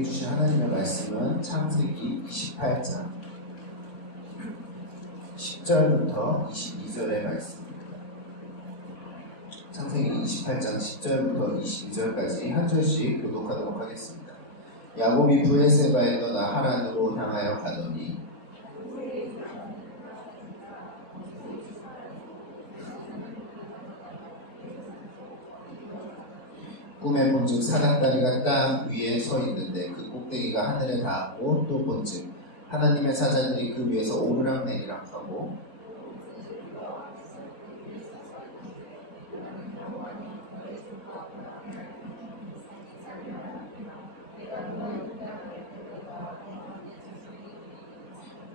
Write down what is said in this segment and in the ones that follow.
우리에게 주신 하나님의 말씀은 창세기 28장 10절부터 22절의 말씀입니다. 창세기 28장 10절부터 22절까지 한 절씩 교독하도록 하겠습니다. 야곱이 브에세바에 떠나 하란으로 향하여 가더니 꿈에 본즉 사닥다리가 땅 위에 서 있는데 그 꼭대기가 하늘에 닿았고 또 본즉 하나님의 사자들이 그 위에서 오르락내리락 하고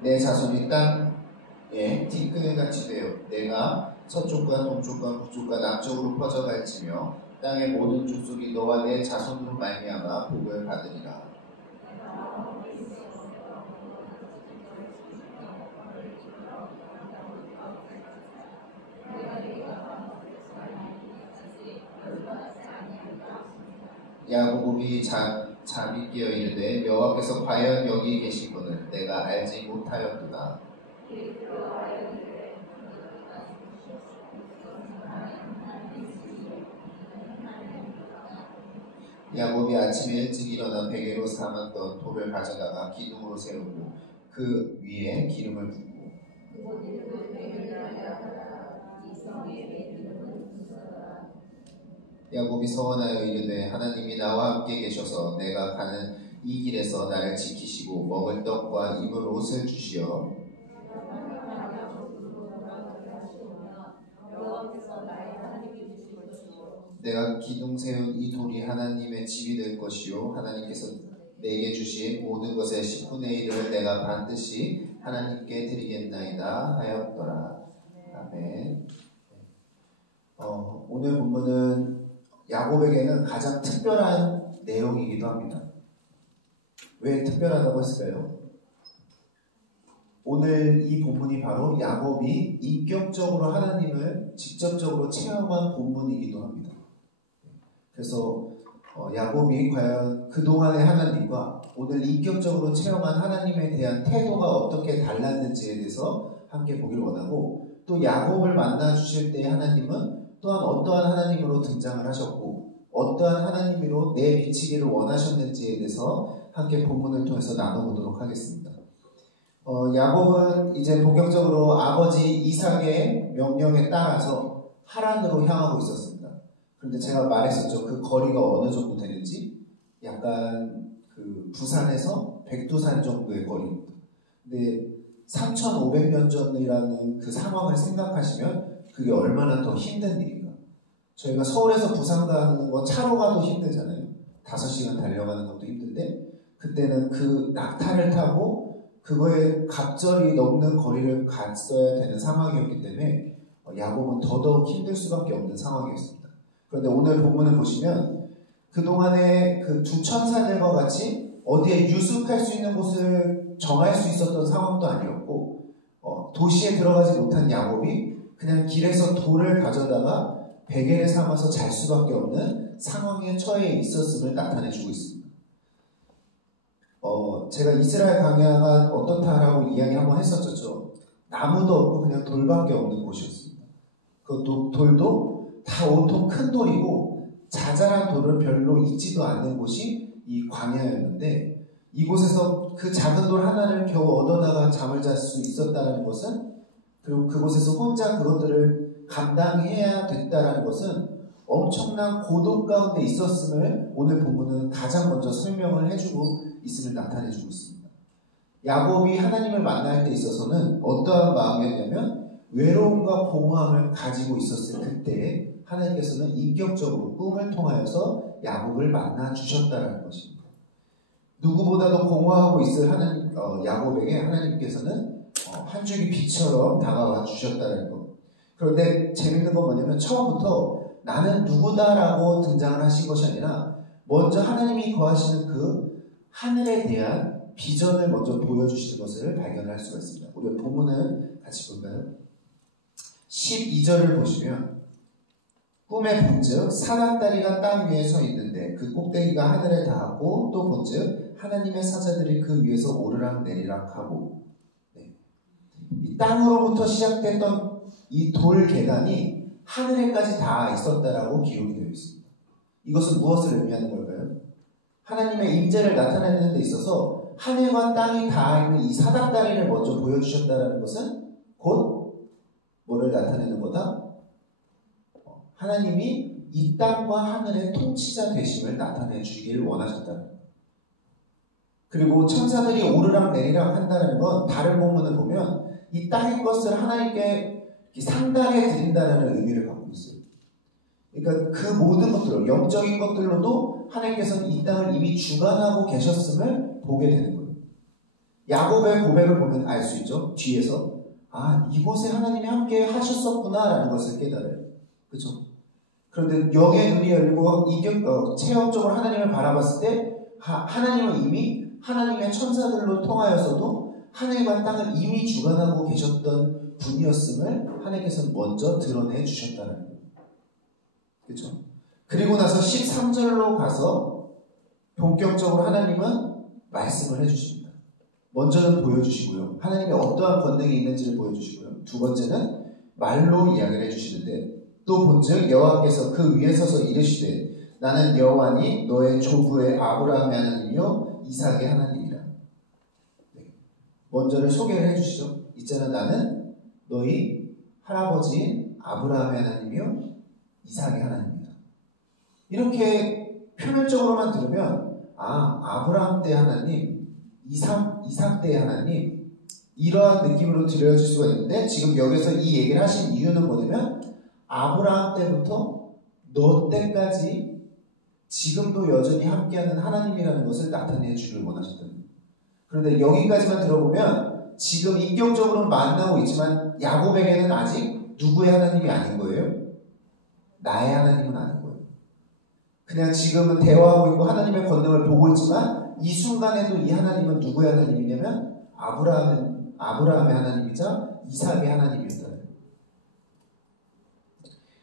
내 자손이 땅에 티끌같이 되어 내가 서쪽과 동쪽과 북쪽과 남쪽으로 퍼져갈지며 땅의 모든 족속이 너와 내 자손으로 말미암아 복을 받으리라. 야곱이 잠이 깨어 이르되 여호와께서 과연 여기 계시거늘 내가 알지 못하였도다. 야곱이 아침에 일찍 일어나 베개로 삼았던 돌을 가져다가 기둥으로 세우고 그 위에 기름을 붓고 야곱이 서원하여 이르되 하나님이 나와 함께 계셔서 내가 가는 이 길에서 나를 지키시고 먹을 떡과 입을 옷을 주시어 내가 기둥 세운 이 돌이 하나님의 집이 될 것이요 하나님께서 내게 주신 모든 것의 10분의 1을 내가 반드시 하나님께 드리겠나이다 하였더라. 아멘. 오늘 본문은 야곱에게는 가장 특별한 내용이기도 합니다. 왜 특별하다고 했을까요? 오늘 이 본문이 바로 야곱이 인격적으로 하나님을 직접적으로 체험한 본문이기도 합니다. 그래서 야곱이 과연 그동안의 하나님과 오늘 인격적으로 체험한 하나님에 대한 태도가 어떻게 달랐는지에 대해서 함께 보길 원하고, 또 야곱을 만나 주실 때 하나님은 또한 어떠한 하나님으로 등장을 하셨고 어떠한 하나님으로 내비치기를 원하셨는지에 대해서 함께 본문을 통해서 나눠보도록 하겠습니다. 야곱은 이제 본격적으로 아버지 이삭의 명령에 따라서 하란으로 향하고 있었습니다. 그런데 제가 말했었죠. 그 거리가 어느 정도 되는지, 약간 그 부산에서 백두산 정도의 거리입니다. 근데 3,500년 전이라는 그 상황을 생각하시면 그게 얼마나 더 힘든 일인가. 저희가 서울에서 부산 가는 거 차로 가도 힘들잖아요. 5시간 달려가는 것도 힘든데, 그때는 그 낙타를 타고 그거에 갑절이 넘는 거리를 갔어야 되는 상황이었기 때문에 야곱은 더더욱 힘들 수밖에 없는 상황이었습니다. 그런데 오늘 본문을 보시면 그동안의 그 두 천사들과 같이 어디에 유숙할 수 있는 곳을 정할 수 있었던 상황도 아니었고, 도시에 들어가지 못한 야곱이 그냥 길에서 돌을 가져다가 베개를 삼아서 잘 수밖에 없는 상황에 처해 있었음을 나타내주고 있습니다. 제가 이스라엘 광야가 어떻다라고 이야기 한번 했었죠. 나무도 없고 그냥 돌밖에 없는 곳이었습니다. 그 돌도 다 온통 큰 돌이고 자잘한 돌을 별로 있지도 않는 곳이 이 광야였는데, 이곳에서 그 작은 돌 하나를 겨우 얻어다가 잠을 잘 수 있었다는 것은, 그리고 그곳에서 혼자 그것들을 감당해야 됐다는 것은 엄청난 고독 가운데 있었음을 오늘 본문은 가장 먼저 설명을 해주고 있음을 나타내주고 있습니다. 야곱이 하나님을 만날 때 있어서는 어떠한 마음이었냐면 외로움과 공허함을 가지고 있었을 그때 하나님께서는 인격적으로 꿈을 통하여서 야곱을 만나 주셨다는 것입니다. 누구보다도 공허하고 있을 야곱에게 하나님께서는 한 줄기 빛처럼 다가와 주셨다는 것. 그런데 재밌는 건 뭐냐면 처음부터 나는 누구다라고 등장을 하신 것이 아니라 먼저 하나님이 거하시는 그 하늘에 대한 비전을 먼저 보여주시는 것을 발견할 수가 있습니다. 우리 본문을 같이 볼까요? 12절을 보시면 꿈에 본즉 사닥다리가 땅 위에 서 있는데 그 꼭대기가 하늘에 닿았고 또 본즉 하나님의 사자들이 그 위에서 오르락 내리락 하고. 이 땅으로부터 시작됐던 이 돌 계단이 하늘에까지 닿아 있었다라고 기록이 되어 있습니다. 이것은 무엇을 의미하는 걸까요? 하나님의 임재를 나타내는 데 있어서 하늘과 땅이 닿아 있는 이 사닥다리를 먼저 보여주셨다는 것은 곧 뭐를 나타내는 거다? 하나님이 이 땅과 하늘의 통치자 되심을 나타내 주길 원하셨다는 거예요. 그리고 천사들이 오르락 내리락 한다는 건 다른 본문을 보면 이 땅의 것을 하나님께 상당히 드린다는 의미를 갖고 있어요. 그러니까 그 모든 것들, 영적인 것들로도 하나님께서는 이 땅을 이미 주관하고 계셨음을 보게 되는 거예요. 야곱의 고백을 보면 알 수 있죠. 뒤에서 이곳에 하나님이 함께 하셨었구나라는 것을 깨달아요. 그렇죠? 그런데 영의 눈이 열리고 체험적으로 하나님을 바라봤을 때 하나님은 이미 하나님의 천사들로 통하여서도 하늘과 땅을 이미 주관하고 계셨던 분이었음을 하나님께서는 먼저 드러내 주셨다는 거예요. 그렇죠? 그리고 나서 13절로 가서 본격적으로 하나님은 말씀을 해주십니다. 먼저는 보여주시고요. 하나님의 어떠한 권능이 있는지를 보여주시고요. 두 번째는 말로 이야기를 해주시는데 또 본즉 여호와께서 그 위에 서서 이르시되 나는 여호와니 너의 조부의 아브라함의 하나님이요 이삭의 하나님이라. 먼저를 소개를 해주시죠. 있잖아 나는 너희 할아버지인 아브라함의 하나님이요 이삭의 하나님이다. 이렇게 표면적으로만 들으면 아브라함 때 하나님, 이삭 때 하나님 이러한 느낌으로 들려질 수가 있는데 지금 여기서 이 얘기를 하신 이유는 뭐냐면 아브라함 때부터 너 때까지 지금도 여전히 함께하는 하나님이라는 것을 나타내 주길 원하셨다. 그런데 여기까지만 들어보면 지금 인격적으로는 만나고 있지만 야곱에게는 아직 누구의 하나님이 아닌 거예요? 나의 하나님은 아닌 거예요. 그냥 지금은 대화하고 있고 하나님의 권능을 보고 있지만 이 순간에도 이 하나님은 누구의 하나님이냐면 아브라함의 하나님이자 이삭의 하나님이었다.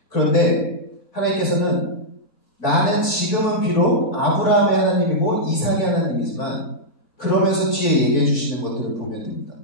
그런데 하나님께서는 나는 지금은 비록 아브라함의 하나님이고 이삭의 하나님이지만 그러면서 뒤에 얘기해 주시는 것들을 보면 됩니다.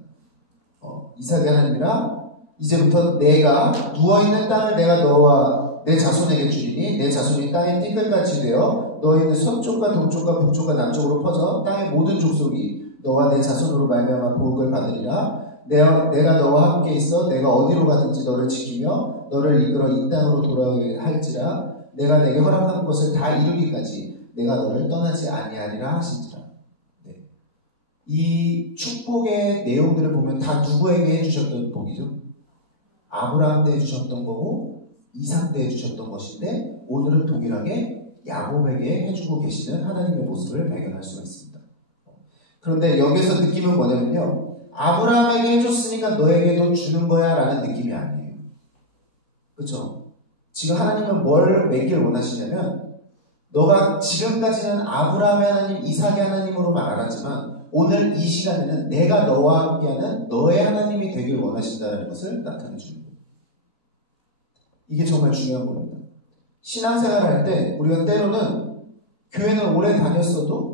이삭의 하나님이라 이제부터 내가 누워있는 땅을 내가 너와 내 자손에게 주리니 내 자손이 땅의 띠끌같이 되어 너희는 서쪽과 동쪽과 북쪽과 남쪽으로 퍼져 땅의 모든 족속이 너와 내 자손으로 말미암아 복을 받으리라. 내가 너와 함께 있어 내가 어디로 가든지 너를 지키며 너를 이끌어 이 땅으로 돌아오게 할지라. 내가 내게 허락한 것을 다 이루기까지 내가 너를 떠나지 아니하리라 하신지라. 이 축복의 내용들을 보면 다 누구에게 해주셨던 복이죠? 아브라함 때 해주셨던 거고 이삭 때 해주셨던 것인데 오늘은 동일하게 야곱에게 해주고 계시는 하나님의 모습을 발견할 수가 있습니다. 그런데 여기서 느낌은 뭐냐면요, 아브라함에게 해줬으니까 너에게도 주는 거야 라는 느낌이 아니에요. 그렇죠? 지금 하나님은 뭘 맺기를 원하시냐면 너가 지금까지는 아브라함의 하나님, 이삭의 하나님으로만 알았지만 오늘 이 시간에는 내가 너와 함께하는 너의 하나님이 되길 원하신다는 것을 나타내 주는 거예요. 이게 정말 중요한 겁니다. 신앙생활 할 때 우리가 때로는 교회는 오래 다녔어도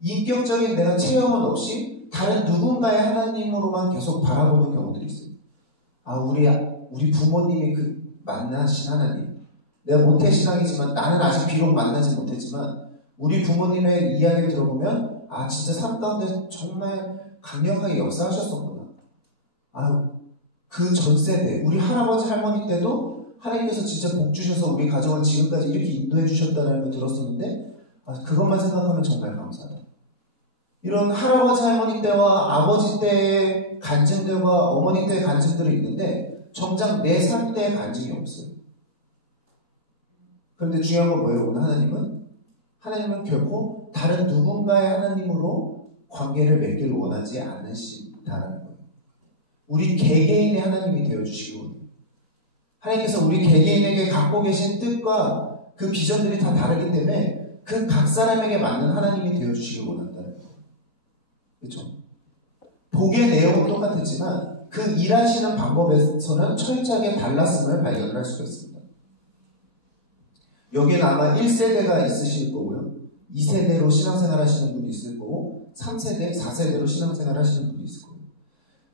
인격적인 내가 체험은 없이 다른 누군가의 하나님으로만 계속 바라보는 경우들이 있어요. 우리 부모님이 그 만나신 하나님, 내가 모태신앙이지만 나는 아직 비록 만나지 못했지만 우리 부모님의 이야기를 들어보면 진짜 삶 가운데 정말 강력하게 역사하셨었구나. 그 전 세대 우리 할아버지 할머니 때도 하나님께서 진짜 복 주셔서 우리 가정을 지금까지 이렇게 인도해 주셨다는 걸 들었었는데 그것만 생각하면 정말 감사하다. 이런 할아버지 할머니 때와 아버지 때의 간증들과 어머니 때의 간증들이 있는데 정작 내 삶 때의 간증이 없어요. 그런데 중요한 건 뭐예요? 오늘 하나님은 결코 다른 누군가의 하나님으로 관계를 맺기를 원하지 않으시다라는 거예요. 우리 개개인의 하나님이 되어주시기 원해요. 하나님께서 우리 개개인에게 갖고 계신 뜻과 그 비전들이 다 다르기 때문에 그 각 사람에게 맞는 하나님이 되어주시길 원한다는 거예요. 그렇죠? 복의 내용은 똑같았지만 그 일하시는 방법에서는 철저하게 달랐음을 발견할 수가 있습니다. 여기는 아마 1세대가 있으실 거고요. 2세대로 신앙생활 하시는 분이 있을 거고 3세대, 4세대로 신앙생활 하시는 분이 있을 거예요.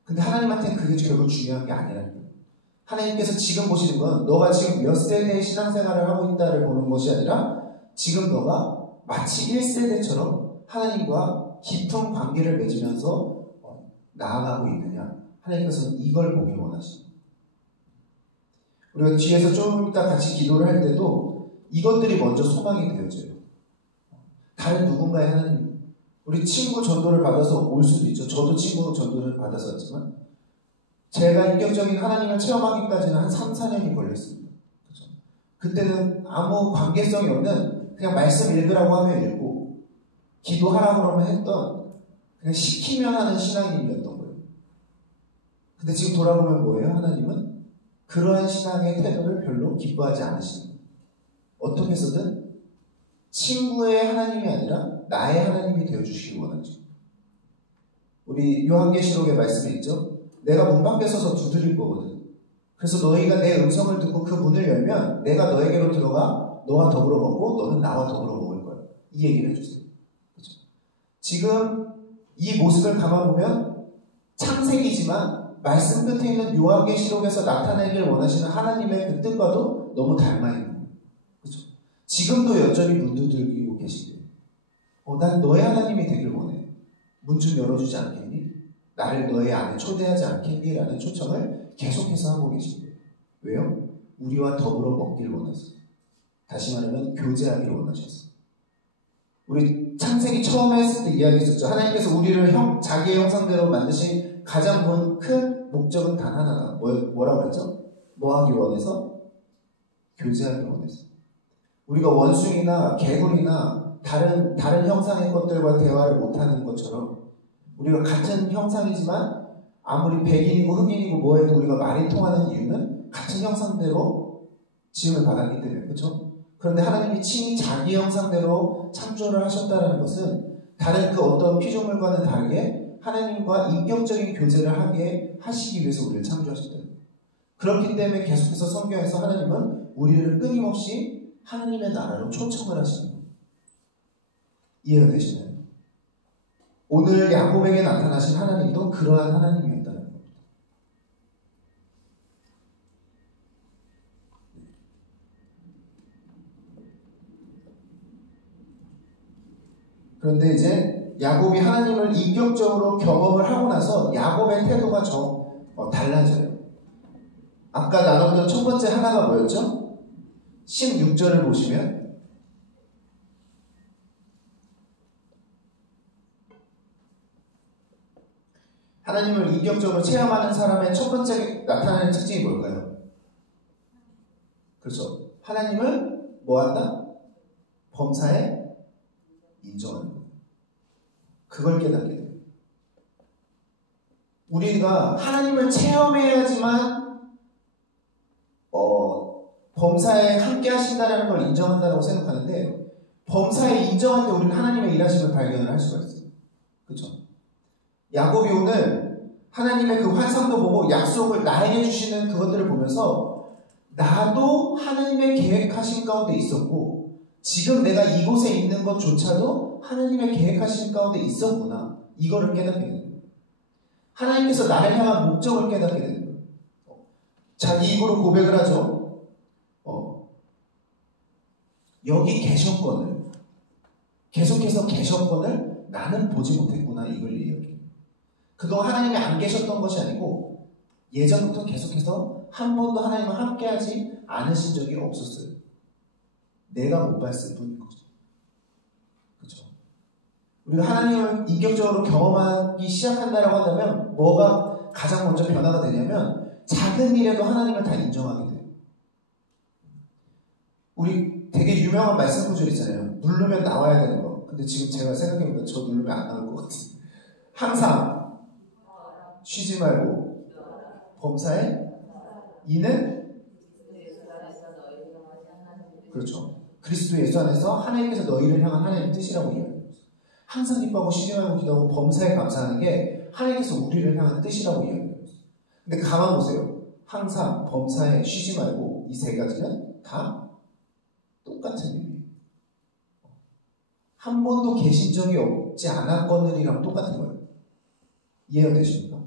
근데 하나님한테는 그게 결국 중요한 게 아니라는 거예요. 하나님께서 지금 보시는 건 너가 지금 몇 세대의 신앙생활을 하고 있다를 보는 것이 아니라 지금 너가 마치 1세대처럼 하나님과 깊은 관계를 맺으면서 나아가고 있느냐. 하나님께서는 이걸 보길 원하십니다. 우리가 뒤에서 좀 이따 같이 기도를 할 때도 이것들이 먼저 소망이 되어져요. 다른 누군가의 하나님, 우리 친구 전도를 받아서 올 수도 있죠. 저도 친구 전도를 받아서 왔지만 제가 인격적인 하나님을 체험하기까지는 한 3, 4년이 걸렸습니다. 그렇죠? 그때는 아무 관계성이 없는 그냥 말씀 읽으라고 하면 읽고 기도하라고 그러면 했던 그냥 시키면 하는 신앙인이었던 거예요. 근데 지금 돌아보면 뭐예요? 하나님은 그러한 신앙의 태도를 별로 기뻐하지 않으시는 거예요. 어떻게 해서든 친구의 하나님이 아니라 나의 하나님이 되어주시기 원하죠. 우리 요한계시록에 말씀이 있죠. 내가 문 밖에 서서 두드릴 거거든. 그래서 너희가 내 음성을 듣고 그 문을 열면 내가 너에게로 들어가 너와 더불어 먹고 너는 나와 더불어 먹을 거야. 이 얘기를 해주세요. 그렇죠? 지금 이 모습을 감아보면 창세기지만 말씀 끝에 있는 요한계시록에서 나타내길 원하시는 하나님의 그 뜻과도 너무 닮아 있는 거예요. 그렇죠? 지금도 여전히 문 두들기고 계시대요. 난 너의 하나님이 되길 원해. 문 좀 열어주지 않겠니? 나를 너의 안에 초대하지 않겠니? 라는 초청을 계속해서 하고 계신 거예요. 왜요? 우리와 더불어 먹길 원하세요. 다시 말하면 교제하기를 원하셨어요. 우리 창세기 처음에 했을 때 이야기했었죠. 하나님께서 우리를 자기의 형상대로 만드신 가장 큰 목적은 단 하나다. 뭐라고 그랬죠? 뭐 하기 원해서? 교제하기 원해서. 우리가 원숭이나 개구리나 다른 형상의 것들과 대화를 못하는 것처럼 우리가 같은 형상이지만 아무리 백인이고 흑인이고 뭐해도 우리가 말이 통하는 이유는 같은 형상대로 지음을 받았기 때문에. 그렇죠? 그런데 하나님이 친히 자기 형상대로 창조를 하셨다는 것은 다른 그 어떤 피조물과는 다르게 하나님과 인격적인 교제를 하게 하시기 위해서 우리를 창조하셨다는 거예요. 그렇기 때문에 계속해서 성경에서 하나님은 우리를 끊임없이 하나님의 나라로 초청을 하시는 거예요. 이해가 되시나요? 오늘 야곱에게 나타나신 하나님도 그러한 하나님이었다는 겁니다. 그런데 이제 야곱이 하나님을 인격적으로 경험을 하고 나서 야곱의 태도가 달라져요. 아까 나눴던 첫 번째 하나가 뭐였죠? 16절을 보시면 하나님을 인격적으로 체험하는 사람의 첫 번째 나타나는 특징이 뭘까요? 그렇죠. 하나님을 뭐한다? 범사에 인정하는 거예요. 그걸 깨닫게 돼요. 우리가 하나님을 체험해야지만 범사에 함께 하신다는 걸 인정한다고 생각하는데 범사에 인정할 때 우리는 하나님의 일하심을 발견을 할 수가 있어요. 그렇죠? 야곱이 오늘 하나님의 그 환상도 보고 약속을 나에게 주시는 그것들을 보면서 나도 하나님의 계획하신 가운데 있었고 지금 내가 이곳에 있는 것조차도 하나님의 계획하신 가운데 있었구나. 이거를 깨닫게 되는 거예요. 하나님께서 나를 향한 목적을 깨닫게 되는 거예요. 자기 입으로 고백을 하죠. 여기 계셨거늘 계속해서 계셨거늘 나는 보지 못했구나. 이걸 얘기해요. 그동안 하나님이 안 계셨던 것이 아니고 예전부터 계속해서 한 번도 하나님과 함께하지 않으신 적이 없었어요. 내가 못 봤을 뿐인 거죠. 그렇죠? 우리가 하나님을 인격적으로 경험하기 시작한다라고 한다면 뭐가 가장 먼저 변화가 되냐면 작은 일에도 하나님을 다 인정하게 돼요. 우리 되게 유명한 말씀 구절 있잖아요. 누르면 나와야 되는 거. 근데 지금 제가 생각해보니까 저 누르면 안 나올 것 같아요. 항상 쉬지 말고 범사에 이는 그렇죠. 그리스도 예수 안에서 하나님께서 너희를 향한 하나님의 뜻이라고 이야기합니다. 항상 기뻐하고 쉬지 말고 기도하고 범사에 감사하는 게 하나님께서 우리를 향한 뜻이라고 이야기합니다. 근데 가만 보세요. 항상 범사에 쉬지 말고 이 세 가지는 다 똑같은 의미예요. 한 번도 계신 적이 없지 않았거든이랑 똑같은 거예요. 이해가 되십니까?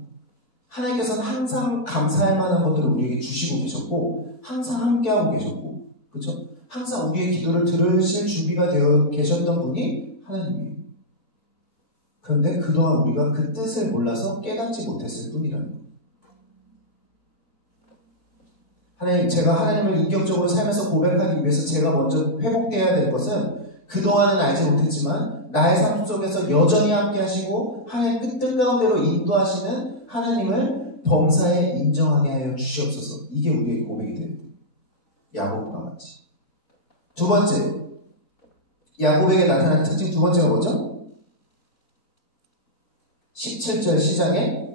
하나님께서는 항상 감사할 만한 것들을 우리에게 주시고 계셨고 항상 함께하고 계셨고 그렇죠? 항상 우리의 기도를 들으실 준비가 되어 계셨던 분이 하나님이에요. 그런데 그동안 우리가 그 뜻을 몰라서 깨닫지 못했을 뿐이라는 거예요. 하나님, 제가 하나님을 인격적으로 살면서 고백하기 위해서 제가 먼저 회복되어야 될 것은 그동안은 알지 못했지만 나의 삶 속에서 여전히 함께 하시고 하나님 뜻 가운데로 인도하시는 하나님을 범사에 인정하게 하여 주시옵소서. 이게 우리의 고백이 됩니다. 야곱과 같이. 두 번째, 야곱에게 나타난 특징 두 번째가 뭐죠? 17절 시작에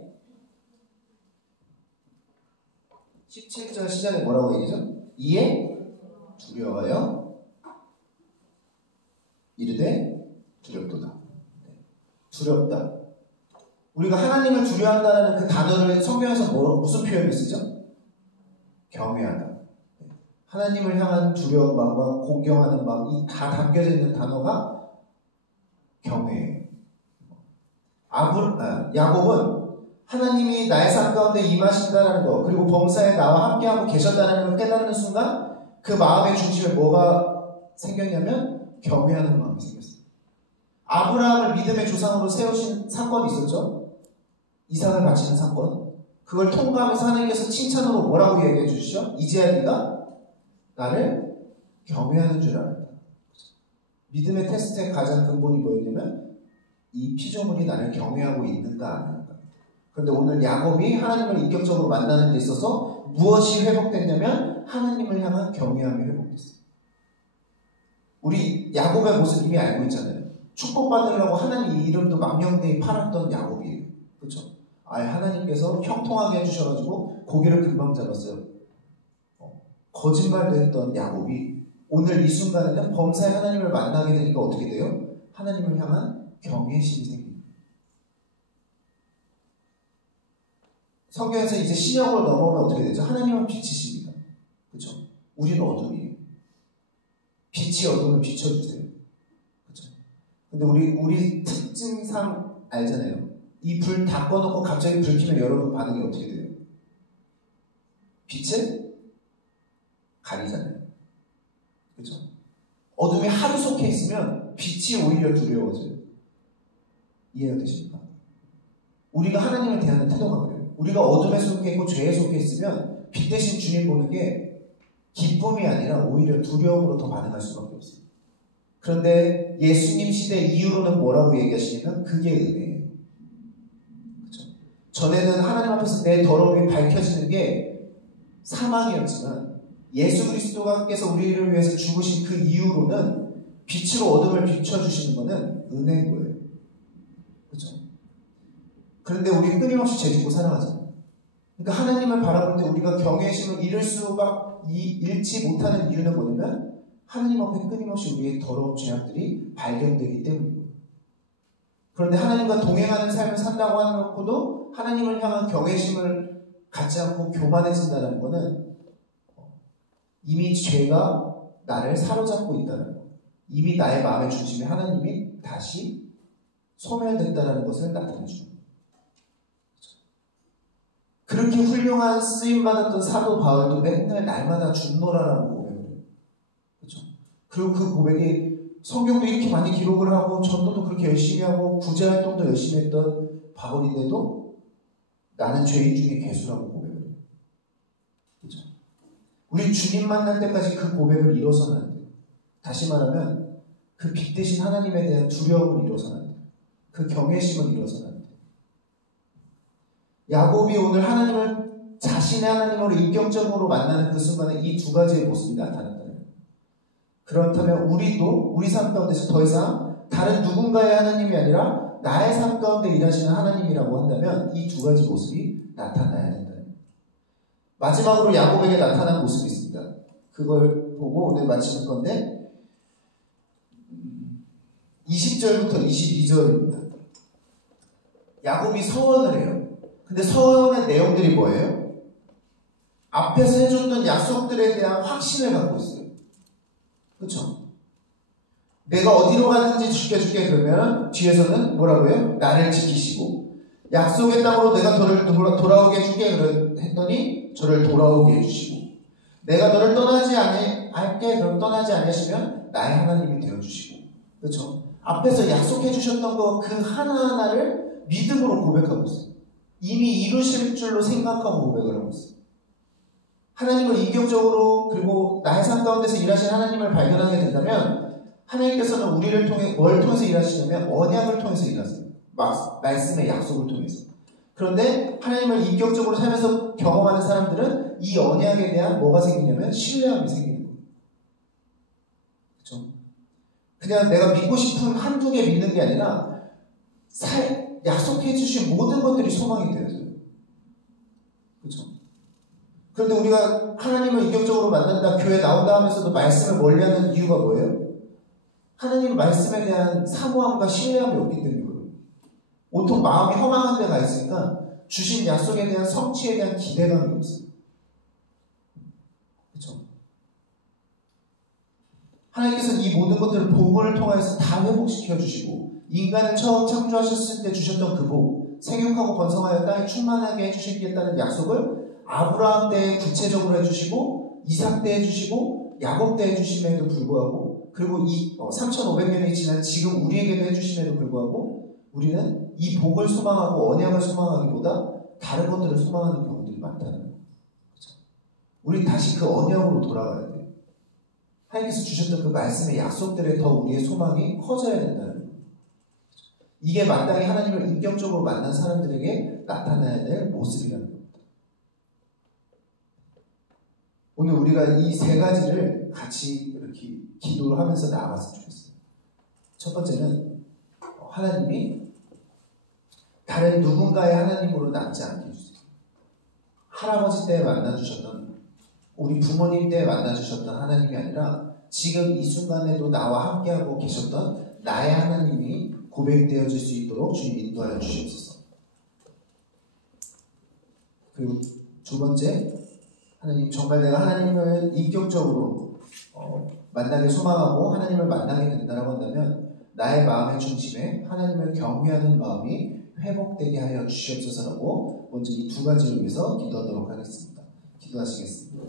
17절 시작에 뭐라고 얘기죠? 이에 두려워요. 이르되 두렵도다. 두렵다. 우리가 하나님을 두려워한다는 그 단어를 성경에서 무슨 표현을 쓰죠? 경외하다. 하나님을 향한 두려운 마음과 공경하는 마음이 다 담겨져 있는 단어가 경외예요. 야곱은 하나님이 나의 삶 가운데 임하신다는 것, 그리고 범사에 나와 함께하고 계셨다는 걸 깨닫는 순간 그 마음의 중심에 뭐가 생겼냐면 경외하는 마음이 생겼어요. 아브라함을 믿음의 조상으로 세우신 사건이 있었죠. 이삭을 바치는 사건. 그걸 통과하면서 하나님께서 칭찬으로 뭐라고 얘기해 주시죠? 이제야 네가 나를 경외하는 줄 알았다. 믿음의 테스트의 가장 근본이 뭐였냐면 이 피조물이 나를 경외하고 있는가 안 하는가. 그런데 오늘 야곱이 하나님을 인격적으로 만나는 데 있어서 무엇이 회복됐냐면 하나님을 향한 경외함이 회복됐어요. 우리 야곱의 모습 이미 알고 있잖아요. 축복받으려고 하나님 이름도 망령되이 팔았던 야곱이에요. 그렇죠? 하나님께서 형통하게 해주셔가지고 고기를 금방 잡았어요. 거짓말도 했던 야곱이 오늘 이 순간에는 범사의 하나님을 만나게 되니까 어떻게 돼요? 하나님을 향한 경외심이 생깁니다. 성경에서 이제 신약으로 넘어오면 어떻게 되죠? 하나님은 빛이십니다. 그렇죠? 우리는 어둠이에요. 빛이 어둠을 비춰주세요. 그렇죠? 근데 우리 특징상 알잖아요. 이 불 다 꺼놓고 갑자기 불 켜면 여러분 반응이 어떻게 돼요? 빛을 가리잖아요. 그렇죠? 어둠에 하루 속해 있으면 빛이 오히려 두려워져요. 이해가 되십니까? 우리가 하나님을 대하는 태도가 그래요. 우리가 어둠에 속해 있고 죄에 속해 있으면 빛 대신 주님 보는 게 기쁨이 아니라 오히려 두려움으로 더 반응할 수밖에 없어요. 그런데 예수님 시대 이후로는 뭐라고 얘기하시냐면 그게 은혜예요. 그렇죠? 전에는 하나님 앞에서 내 더러움이 밝혀지는 게 사망이었지만 예수 그리스도께서 우리를 위해서 죽으신 그 이후로는 빛으로 어둠을 비춰주시는 것은 은혜인 거예요. 그렇죠? 그런데 우리 끊임없이 죄짓고 살아가잖아요. 그러니까 하나님을 바라볼 때 우리가 경외심을 잃지 못하는 이유는 뭐냐면 하나님 앞에 끊임없이 우리의 더러운 죄악들이 발견되기 때문이에요. 그런데 하나님과 동행하는 삶을 산다고 하놓고도 하나님을 향한 경외심을 갖지 않고 교만해진다는 것은 이미 죄가 나를 사로잡고 있다는 것, 이미 나의 마음의 중심에 하나님이 다시 소멸됐다는 것을 나타내줍니다. 그렇게 훌륭한 쓰임받았던 사도 바울도 맨날 날마다 준노라라고 고백을 해요. 그렇죠? 그리고 그 고백이 성경도 이렇게 많이 기록을 하고 전도도 그렇게 열심히 하고 구제활동도 열심히 했던 바울인데도 나는 죄인 중에 괴수라고 고백을 해요. 그렇죠? 우리 주님 만날 때까지 그 고백을 이뤄서는 안 돼요. 다시 말하면 그 빛 대신 하나님에 대한 두려움을 이뤄서는 안 돼요. 그 경외심을 이뤄서는 안 돼요. 야곱이 오늘 하나님을 자신의 하나님으로 인격적으로 만나는 그 순간에 이 두 가지의 모습이 나타난다는 거예요. 그렇다면 우리도 우리 삶 가운데서 더 이상 다른 누군가의 하나님이 아니라 나의 삶 가운데 일하시는 하나님이라고 한다면 이 두 가지 모습이 나타나야 된다는 거예요. 마지막으로 야곱에게 나타난 모습이 있습니다. 그걸 보고 오늘 마치는 건데 20절부터 22절입니다. 야곱이 서원을 해요. 근데 서원의 내용들이 뭐예요? 앞에서 해줬던 약속들에 대한 확신을 갖고 있어요. 그쵸? 내가 어디로 가는지 지켜줄게 그러면 뒤에서는 뭐라고 해요? 나를 지키시고 약속의 땅으로 내가 너를 돌아오게 해줄게 했더니 저를 돌아오게 해주시고 내가 너를 떠나지 않게 그럼 떠나지 않으시면 나의 하나님이 되어주시고 그렇죠? 앞에서 약속해 주셨던 거 그 하나하나를 믿음으로 고백하고 있어요. 이미 이루실 줄로 생각하고 고백을 하고 있어요. 하나님을 인격적으로 그리고 나의 삶 가운데서 일하신 하나님을 발견하게 된다면 하나님께서는 우리를 통해 뭘 통해서 일하시냐면 언약을 통해서 일하세요. 말씀의 약속을 통해서. 그런데 하나님을 인격적으로 살면서 경험하는 사람들은 이 언약에 대한 뭐가 생기냐면 신뢰함이 생기는 거예요. 그렇죠? 그냥 내가 믿고 싶은 한두 개 믿는 게 아니라 약속해 주신 모든 것들이 소망이 되어져요. 그렇죠? 그런데 우리가 하나님을 인격적으로 만난다, 교회 나온다 하면서도 말씀을 멀리하는 이유가 뭐예요? 하나님 말씀에 대한 사모함과 신뢰함이 없기 때문에 그래요. 온통 마음이 허망한 데가 있으니까 주신 약속에 대한 성취에 대한 기대감이 없어요. 그렇죠? 하나님께서는 이 모든 것들을 복을 통해서 다 회복시켜 주시고 인간을 처음 창조하셨을 때 주셨던 그 복, 생육하고 번성하여 땅에 충만하게 해주시겠다는 약속을 아브라함 때 구체적으로 해주시고 이삭 때 해주시고 야곱 때 해주심에도 불구하고 그리고 3500년이 지난 지금 우리에게도 해주심에도 불구하고 우리는 이 복을 소망하고 언약을 소망하기보다 다른 것들을 소망하는 경우들이 많다는 거예요. 그렇죠? 우리 다시 그 언약으로 돌아가야 돼요. 하나님께서 주셨던 그 말씀의 약속들에 더 우리의 소망이 커져야 된다는 거예요. 이게 마땅히 하나님을 인격적으로 만난 사람들에게 나타나야 될 모습이라는 겁니다. 오늘 우리가 이 세 가지를 같이 이렇게 기도를 하면서 나아갔으면 좋겠어요. 첫 번째는 하나님이 다른 누군가의 하나님으로 남지 않게 해주세요. 할아버지 때 만나주셨던 우리 부모님 때 만나주셨던 하나님이 아니라 지금 이 순간에도 나와 함께하고 계셨던 나의 하나님이 고백되어질 수 있도록 주님 인도하여 주시옵소서. 그리고 두 번째, 하나님 정말 내가 하나님을 인격적으로 만나길 소망하고 하나님을 만나게 된다고 한다면 나의 마음의 중심에 하나님을 경외하는 마음이 회복되게 하여 주시옵소서라고 먼저 이 두 가지를 위해서 기도하도록 하겠습니다. 기도하시겠습니다.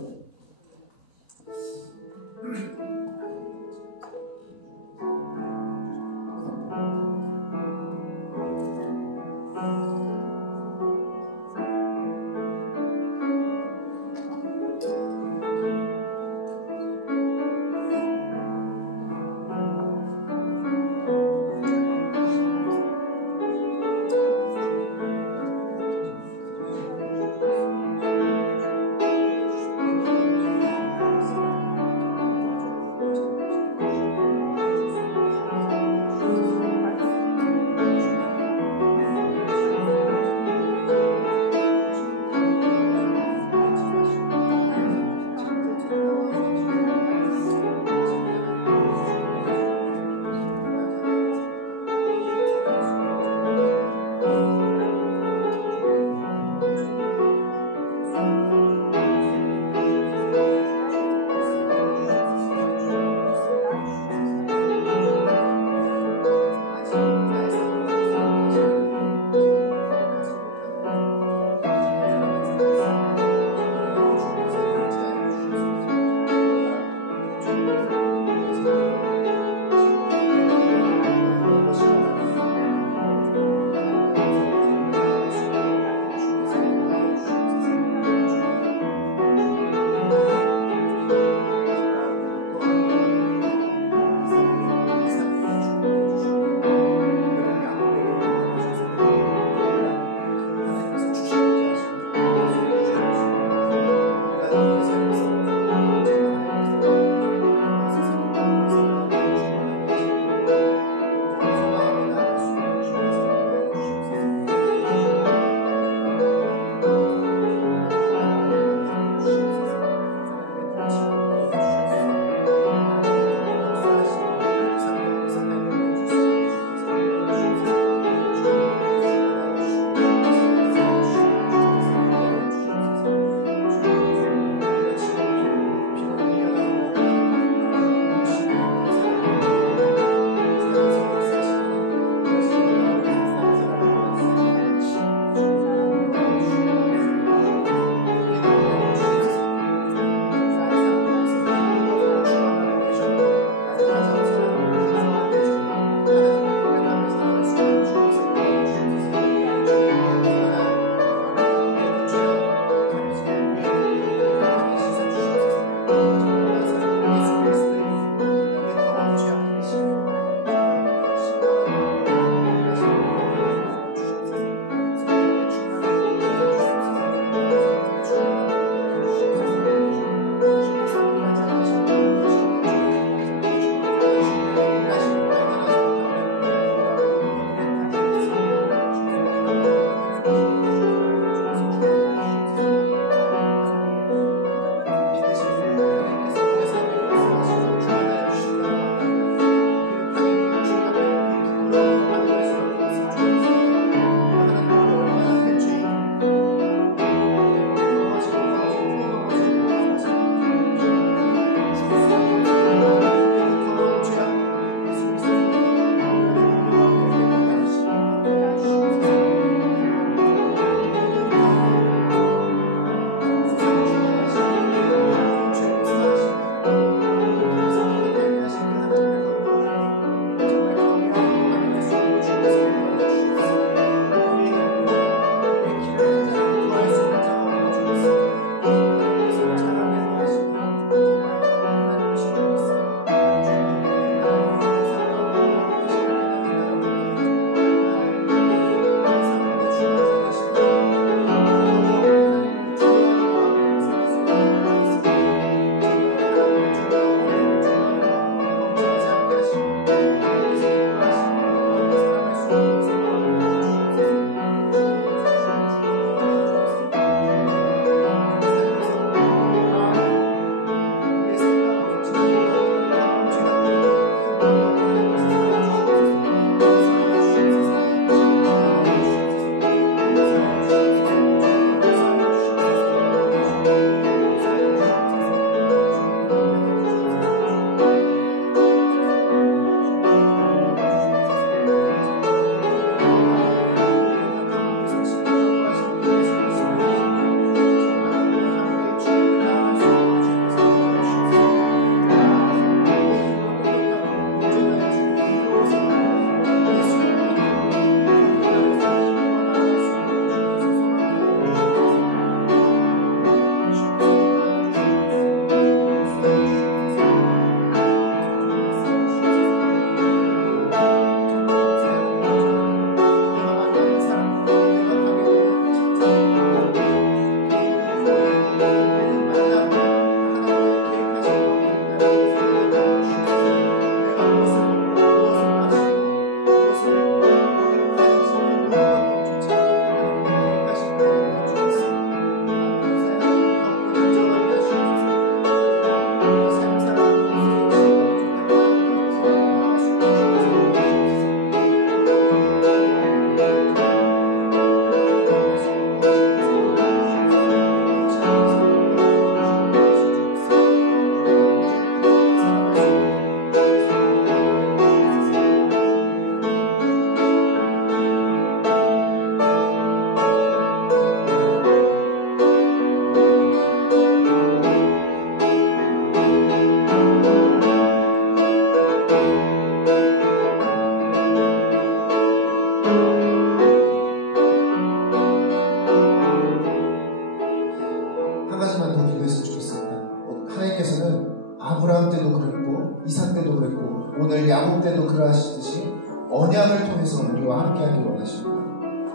아브라함 때도 그랬고 이삭 때도 그랬고 오늘 야곱 때도 그러하시듯이 언약을 통해서 우리와 함께하기 원하십니다.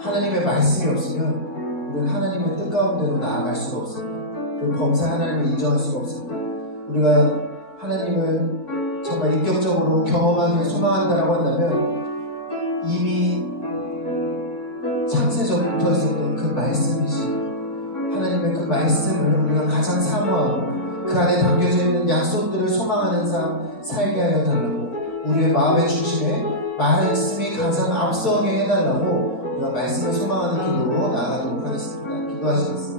하나님의 말씀이 없으면 우리는 하나님의 뜻 가운데로 나아갈 수가 없습니다. 그리고 범사에 하나님을 인정할 수가 없습니다. 우리가 하나님을 정말 인격적으로 경험하기 소망한다라고 한다면 이미 창세전부터 있었던 그 말씀이지, 하나님의 그 말씀을 우리가 가장 사모하고 그 안에 담겨져 있는 약속들을 소망하는 삶 살게 하여 달라고, 우리의 마음의 중심에 말씀이 가장 앞서게 해달라고 우리가 말씀을 소망하는 기도로 나아가도록 하겠습니다. 기도하시겠습니다.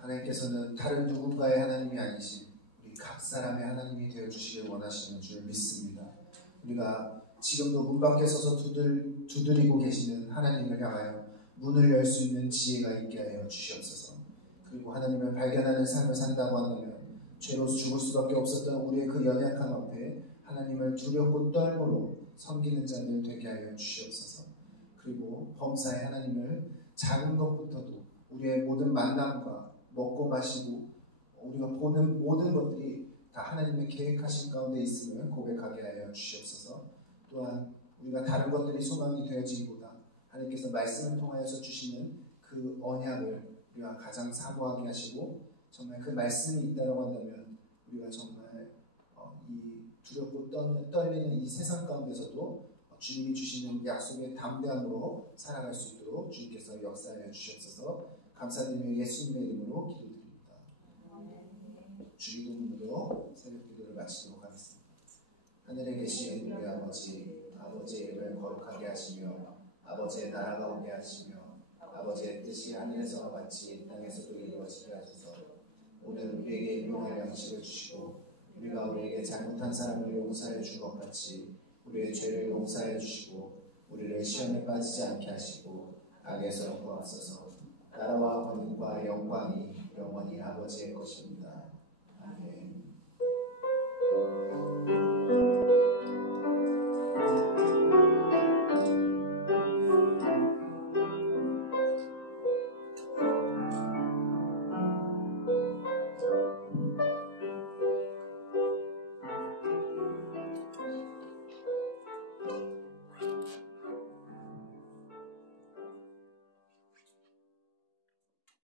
하나님께서는 다른 누군가의 하나님이 아니신 우리 각 사람의 하나님이 되어주시길 원하시는 줄 믿습니다. 우리가 지금도 문 밖에 서서 두드리고 계시는 하나님을 향하여 문을 열 수 있는 지혜가 있게 하여 주시옵소서. 그리고 하나님을 발견하는 삶을 산다고 한다면 죄로 죽을 수밖에 없었던 우리의 그 연약함 앞에 하나님을 두렵고 떨므로 섬기는 자들 되게 하여 주시옵소서. 그리고 범사의 하나님을 작은 것부터도 우리의 모든 만남과 먹고 마시고 우리가 보는 모든 것들이 다 하나님의 계획하신 가운데 있음을 고백하게 하여 주시옵소서. 또한 우리가 다른 것들이 소망이 되어지기보다 하나님께서 말씀을 통하여서 주시는 그 언약을 우리가 가장 사모하게 하시고, 정말 그 말씀이 있다고 한다면 우리가 정말 이 두렵고 떨리는 이 세상 가운데서도 주님이 주시는 약속의 담대함으로 살아갈 수 있도록 주님께서 역사하여 주시옵소서. 감사드리며 예수님의 이름으로 기도드립니다. 주기도문으로 새벽 기도를 마치도록 하겠습니다. 하늘에 계신 우리 아버지, 아버지의 이름을 거룩하게 하시며 아버지의 나라가 오게 하시며 아버지의 뜻이 하늘에서와 같이 이 땅에서도 이루어지게 하소서. 오늘 우리에게 일용할 양식을 주시고 우리가 우리에게 잘못한 사람을 용서해 준 것 같이 우리의 죄를 용서해 주시고 우리를 시험에 빠지지 않게 하시고 악에서 구하소서. 나라와 권능과 영광이 영원히 아버지의 것입니다. 아멘.